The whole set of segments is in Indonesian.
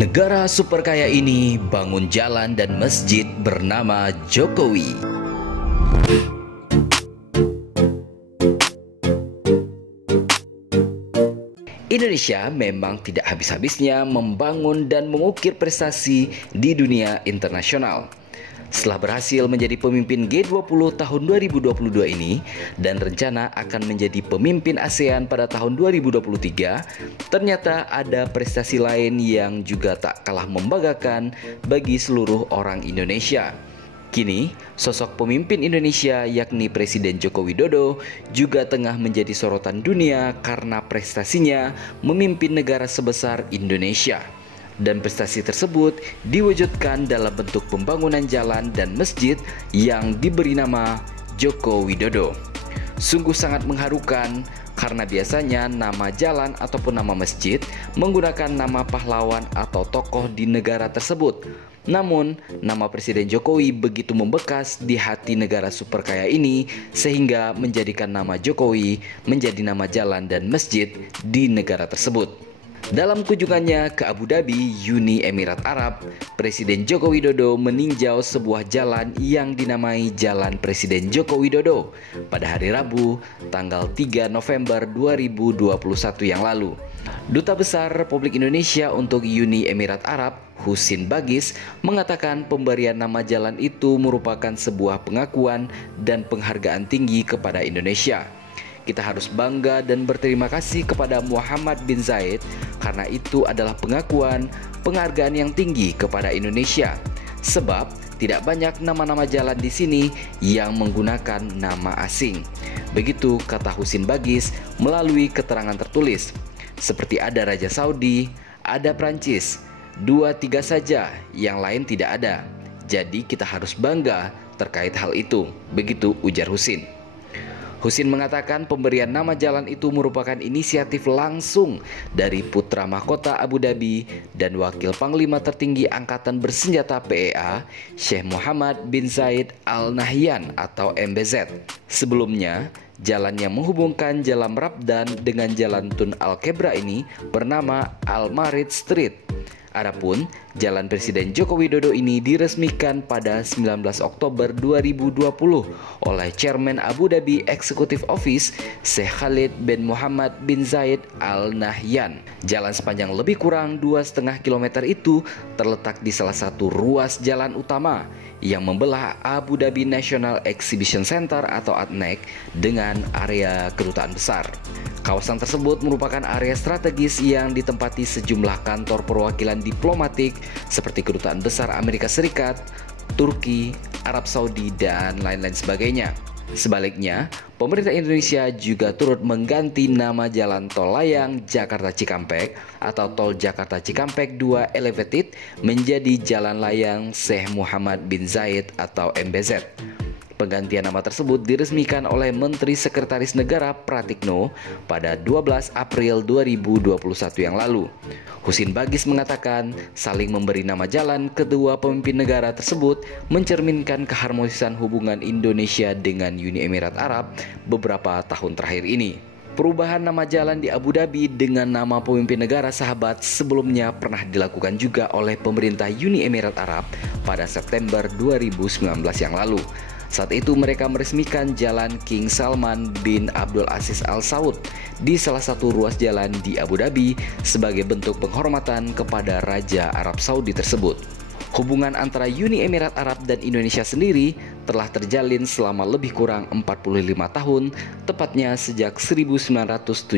Negara super kaya ini bangun jalan dan masjid bernama Jokowi. Indonesia memang tidak habis-habisnya membangun dan mengukir prestasi di dunia internasional. Setelah berhasil menjadi pemimpin G20 tahun 2022 ini dan rencana akan menjadi pemimpin ASEAN pada tahun 2023, ternyata ada prestasi lain yang juga tak kalah membanggakan bagi seluruh orang Indonesia. Kini, sosok pemimpin Indonesia yakni Presiden Joko Widodo juga tengah menjadi sorotan dunia karena prestasinya memimpin negara sebesar Indonesia. Dan prestasi tersebut diwujudkan dalam bentuk pembangunan jalan dan masjid yang diberi nama Joko Widodo. Sungguh sangat mengharukan karena biasanya nama jalan ataupun nama masjid menggunakan nama pahlawan atau tokoh di negara tersebut. Namun, nama Presiden Jokowi begitu membekas di hati negara super kaya ini sehingga menjadikan nama Jokowi menjadi nama jalan dan masjid di negara tersebut. Dalam kunjungannya ke Abu Dhabi, Uni Emirat Arab, Presiden Joko Widodo meninjau sebuah jalan yang dinamai Jalan Presiden Joko Widodo pada hari Rabu, tanggal 3 November 2021 yang lalu. Duta Besar Republik Indonesia untuk Uni Emirat Arab, Husin Bagis, mengatakan pemberian nama jalan itu merupakan sebuah pengakuan dan penghargaan tinggi kepada Indonesia. Kita harus bangga dan berterima kasih kepada Muhammad bin Zayed karena itu adalah pengakuan, penghargaan yang tinggi kepada Indonesia. Sebab tidak banyak nama-nama jalan di sini yang menggunakan nama asing. Begitu kata Husin Bagis melalui keterangan tertulis. Seperti ada Raja Saudi, ada Prancis, 2-3 saja, yang lain tidak ada. Jadi kita harus bangga terkait hal itu. Begitu ujar Husin. Husin mengatakan pemberian nama jalan itu merupakan inisiatif langsung dari Putra Mahkota Abu Dhabi dan Wakil Panglima Tertinggi Angkatan Bersenjata PEA, Syekh Muhammad bin Zayed Al Nahyan atau MBZ. Sebelumnya, jalan yang menghubungkan Jalan Rabdan dengan Jalan Tun Al-Kebra ini bernama Al-Marid Street. Adapun Jalan Presiden Joko Widodo ini diresmikan pada 19 Oktober 2020 oleh Chairman Abu Dhabi Executive Office Sheikh Khalid bin Muhammad bin Zayed Al Nahyan. Jalan sepanjang lebih kurang 2,5 km itu terletak di salah satu ruas jalan utama yang membelah Abu Dhabi National Exhibition Center atau ADNEC dengan area kedutaan besar. Kawasan tersebut merupakan area strategis yang ditempati sejumlah kantor perwakilan diplomatik seperti Kedutaan Besar Amerika Serikat, Turki, Arab Saudi, dan lain-lain sebagainya. Sebaliknya, pemerintah Indonesia juga turut mengganti nama Jalan Tol Layang Jakarta Cikampek atau Tol Jakarta Cikampek 2 Elevated menjadi Jalan Layang Syekh Muhammad bin Zayed atau MBZ. Penggantian nama tersebut diresmikan oleh Menteri Sekretaris Negara Pratikno pada 12 April 2021 yang lalu. Husin Bagis mengatakan saling memberi nama jalan kedua pemimpin negara tersebut mencerminkan keharmonisan hubungan Indonesia dengan Uni Emirat Arab beberapa tahun terakhir ini. Perubahan nama jalan di Abu Dhabi dengan nama pemimpin negara sahabat sebelumnya pernah dilakukan juga oleh pemerintah Uni Emirat Arab pada September 2019 yang lalu. Saat itu mereka meresmikan Jalan King Salman bin Abdul Aziz Al Saud di salah satu ruas jalan di Abu Dhabi sebagai bentuk penghormatan kepada Raja Arab Saudi tersebut. Hubungan antara Uni Emirat Arab dan Indonesia sendiri telah terjalin selama lebih kurang 45 tahun, tepatnya sejak 1976.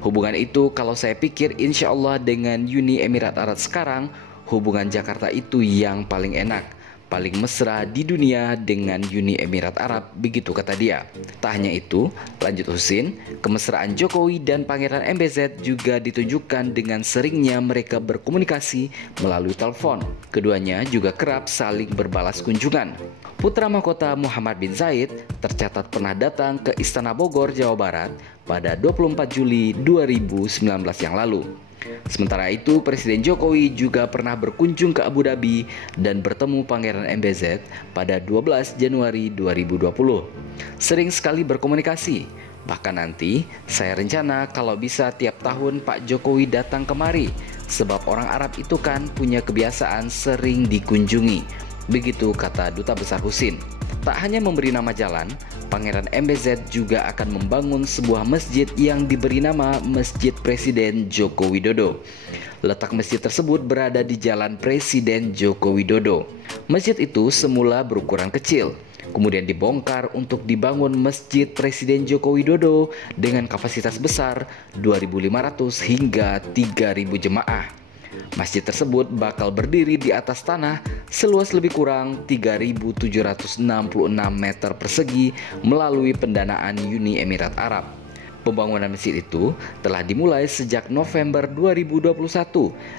Hubungan itu kalau saya pikir insya Allah dengan Uni Emirat Arab sekarang, hubungan Jakarta itu yang paling enak, paling mesra di dunia dengan Uni Emirat Arab, begitu kata dia. Tak hanya itu, lanjut Husin, kemesraan Jokowi dan Pangeran MBZ juga ditunjukkan dengan seringnya mereka berkomunikasi melalui telepon. Keduanya juga kerap saling berbalas kunjungan. Putra Mahkota Muhammad bin Zayed tercatat pernah datang ke Istana Bogor, Jawa Barat pada 24 Juli 2019 yang lalu. Sementara itu, Presiden Jokowi juga pernah berkunjung ke Abu Dhabi dan bertemu Pangeran MBZ pada 12 Januari 2020. Sering sekali berkomunikasi, Bahkan nanti saya rencana kalau bisa tiap tahun Pak Jokowi datang kemari sebab orang Arab itu kan punya kebiasaan sering dikunjungi. Begitu kata Duta Besar Husin. Tak hanya memberi nama jalan, Pangeran MBZ juga akan membangun sebuah masjid yang diberi nama Masjid Presiden Joko Widodo. Letak masjid tersebut berada di Jalan Presiden Joko Widodo. Masjid itu semula berukuran kecil, kemudian dibongkar untuk dibangun Masjid Presiden Joko Widodo dengan kapasitas besar 2.500 hingga 3.000 jemaah. Masjid tersebut bakal berdiri di atas tanah seluas lebih kurang 3.766 meter persegi melalui pendanaan Uni Emirat Arab. Pembangunan masjid itu telah dimulai sejak November 2021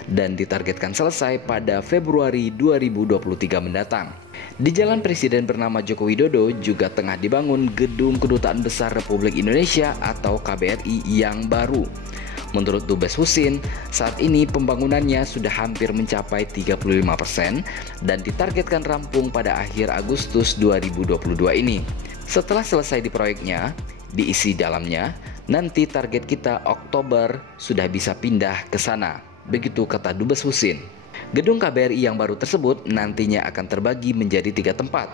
dan ditargetkan selesai pada Februari 2023 mendatang. Di Jalan Presiden bernama Joko Widodo juga tengah dibangun Gedung Kedutaan Besar Republik Indonesia atau KBRI yang baru. Menurut Dubes Husin, saat ini pembangunannya sudah hampir mencapai 35% dan ditargetkan rampung pada akhir Agustus 2022 ini. Setelah selesai di proyeknya, diisi dalamnya, nanti target kita Oktober sudah bisa pindah ke sana. Begitu kata Dubes Husin. Gedung KBRI yang baru tersebut nantinya akan terbagi menjadi 3 tempat.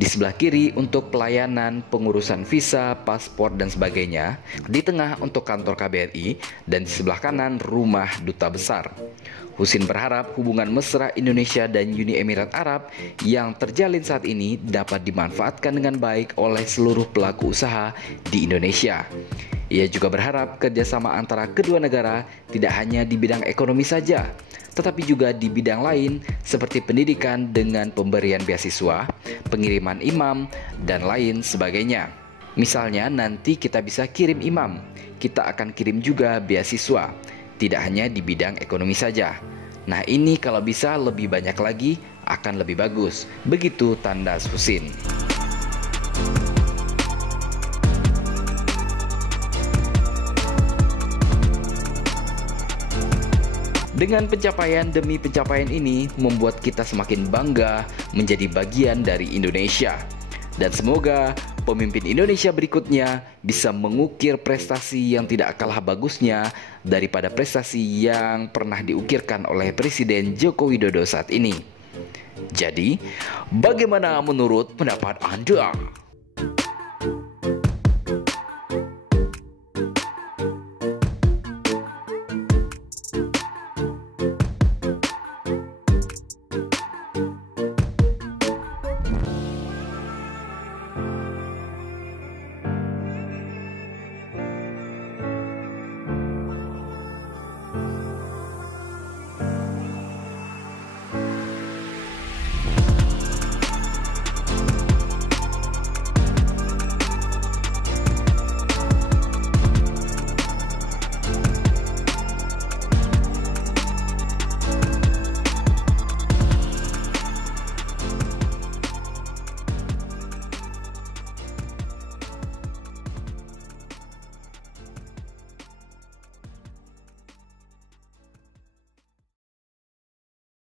Di sebelah kiri untuk pelayanan, pengurusan visa, paspor, dan sebagainya. Di tengah untuk kantor KBRI, dan di sebelah kanan rumah duta besar. Husin berharap hubungan mesra Indonesia dan Uni Emirat Arab yang terjalin saat ini dapat dimanfaatkan dengan baik oleh seluruh pelaku usaha di Indonesia. Ia juga berharap kerjasama antara kedua negara tidak hanya di bidang ekonomi saja, tetapi juga di bidang lain seperti pendidikan dengan pemberian beasiswa, pengiriman imam, dan lain sebagainya. Misalnya nanti kita bisa kirim imam, kita akan kirim juga beasiswa, tidak hanya di bidang ekonomi saja. Nah ini kalau bisa lebih banyak lagi akan lebih bagus. Begitu tandas Husin. Dengan pencapaian demi pencapaian ini membuat kita semakin bangga menjadi bagian dari Indonesia. Dan semoga pemimpin Indonesia berikutnya bisa mengukir prestasi yang tidak kalah bagusnya daripada prestasi yang pernah diukirkan oleh Presiden Joko Widodo saat ini. Jadi, bagaimana menurut pendapat Anda?